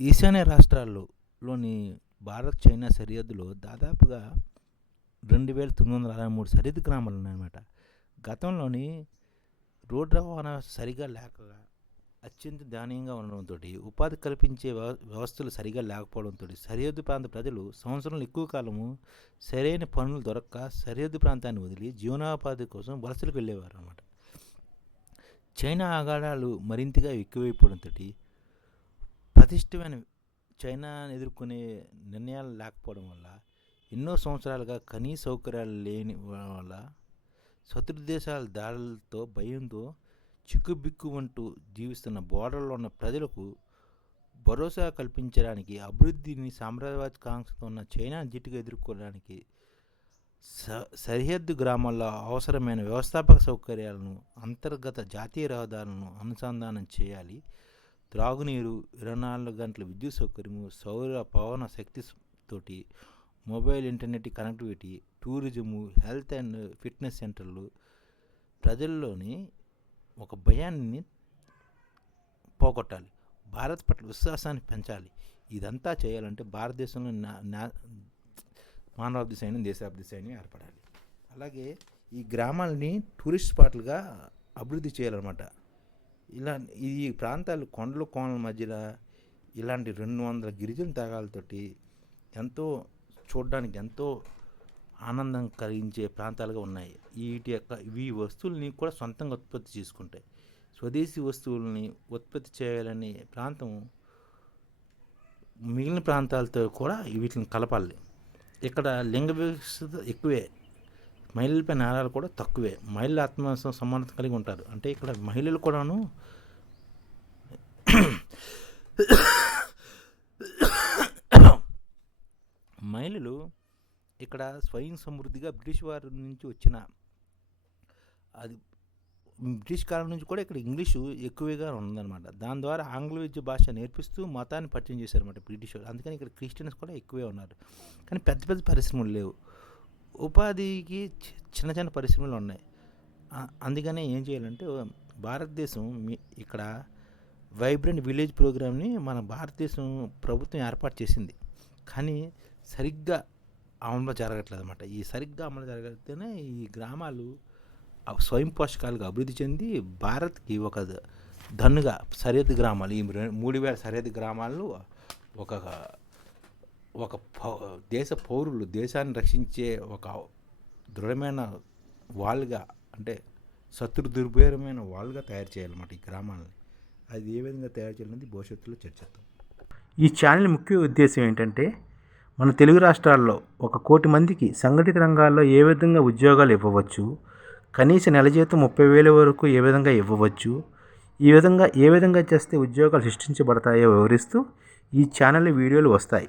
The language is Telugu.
ఈశాన్య రాష్ట్రాల్లోని భారత్ చైనా సరిహద్దులో దాదాపుగా రెండు వేల తొమ్మిది వందల అరవై మూడు సరిహద్దు గ్రామాలు ఉన్నాయన్నమాట. గతంలోని రోడ్డు రవాణా సరిగా లేక అత్యంత దానీయంగా ఉండడంతో ఉపాధి కల్పించే వ్యవ వ్యవస్థలు సరిగా లేకపోవడంతో సరిహద్దు ప్రాంత ప్రజలు సంవత్సరంలో ఎక్కువ కాలము సరైన పనులు దొరక్క సరిహద్దు ప్రాంతాన్ని వదిలి జీవనోపాధి కోసం వలసలకు వెళ్ళేవారు అనమాట చైనా ఆగాడాలు మరింతగా ఎక్కువైపోవడంతో పటిష్టమైన చైనా ఎదుర్కొనే నిర్ణయాలు లేకపోవడం వల్ల ఎన్నో సంవత్సరాలుగా కనీస సౌకర్యాలు లేని వల్ల శత్రు దేశాల దాడులతో భయంతో చిక్కుబిక్కుమంటూ జీవిస్తున్న బోర్డర్లో ఉన్న ప్రజలకు భరోసా కల్పించడానికి అభివృద్ధిని సామ్రాజ్యవాద కాంక్షతో ఉన్న చైనా జిట్టుగా ఎదుర్కోవడానికి స సరిహద్దు గ్రామాల్లో అవసరమైన వ్యవస్థాపక సౌకర్యాలను అంతర్గత జాతీయ రహదారులను అనుసంధానం చేయాలి. త్రాగునీరు ఇరవై నాలుగు గంటల విద్యుత్ సౌకర్యము సౌర పవన శక్తి తోటి mobile internet connectivity tourism health and fitness సెంటర్లు ప్రజల్లోని ఒక భయాన్ని పోగొట్టాలి. భారత్ పట్ల విశ్వాసాన్ని పెంచాలి. ఇదంతా చేయాలంటే భారతదేశంలో నా మానవాభివృద్ధి సైన్యం దేశాభివృద్ధి సైన్యం ఏర్పడాలి. అలాగే ఈ గ్రామాలని టూరిస్ట్ స్పాట్లుగా అభివృద్ధి చేయాలన్నమాట. ఇలా ఈ ప్రాంతాలు కొండలు కోనల మధ్యలో ఇలాంటి రెండు వందల గిరిజన త్యాగాలతోటి ఎంతో చూడడానికి ఎంతో ఆనందం కలిగించే ప్రాంతాలుగా ఉన్నాయి. వీటి యొక్క ఈ వస్తువుల్ని కూడా సొంతంగా ఉత్పత్తి చేసుకుంటాయి. స్వదేశీ వస్తువుల్ని ఉత్పత్తి చేయాలనే ప్రాంతం మిగిలిన ప్రాంతాలతో కూడా వీటిని కలపాలి. ఇక్కడ లింగ వివక్షత ఎక్కువే. మహిళలపై నేరాలు కూడా తక్కువే. మహిళల ఆత్మ సమానత కలిగి ఉంటారు. అంటే ఇక్కడ మహిళలు కూడాను మహిళలు ఇక్కడ స్వయం సమృద్ధిగా బ్రిటిష్ వారి నుంచి వచ్చిన అది బ్రిటిష్ కాలం నుంచి కూడా ఇక్కడ ఇంగ్లీషు ఎక్కువగా ఉందన్నమాట. దాని ద్వారా ఆంగ్ల విద్య భాష నేర్పిస్తూ మతాన్ని పరిచయం చేశారన్నమాట బ్రిటిష్ వాళ్ళు అందుకని ఇక్కడ క్రిస్టియన్స్ కూడా ఎక్కువే ఉన్నారు. కానీ పెద్ద పెద్ద పరిశ్రమలు లేవు. ఉపాధికి చిన్న చిన్న పరిశ్రమలు ఉన్నాయి. అందుకనే ఏం చేయాలంటే భారతదేశం ఇక్కడ వైబ్రెంట్ విలేజ్ ప్రోగ్రామ్ని మన భారతదేశం ప్రభుత్వం ఏర్పాటు చేసింది. కానీ సరిగ్గా అమలు జరగట్లేదు అనమాట ఈ సరిగ్గా అమలు జరగతేనే ఈ గ్రామాలు స్వయం పోషకాలుగా అభివృద్ధి చెంది భారత్కి ఒక ధన్నుగా సరిహద్దు గ్రామాలు ఈ మూడు వేల సరిహద్దు గ్రామాల్లో ఒక ఒక దేశ పౌరులు దేశాన్ని రక్షించే ఒక దృఢమైన వాళ్ళుగా అంటే శత్రు దుర్భేరమైన వాళ్ళుగా తయారు చేయాలన్నమాట ఈ గ్రామాలని. అది ఏ విధంగా తయారు చేయాలన్నది భవిష్యత్తులో చర్చిద్దాం. ఈ ఛానల్ ముఖ్య ఉద్దేశం ఏంటంటే మన తెలుగు రాష్ట్రాల్లో ఒక కోటి మందికి సంఘటిత రంగాల్లో ఏ విధంగా ఉద్యోగాలు ఇవ్వవచ్చు కనీస నెల జీతం ముప్పై వేల వరకు ఏ విధంగా ఇవ్వవచ్చు ఈ విధంగా ఏ విధంగా చేస్తే ఉద్యోగాలు సృష్టించబడతాయో వివరిస్తూ ఈ ఛానల్ వీడియోలు వస్తాయి.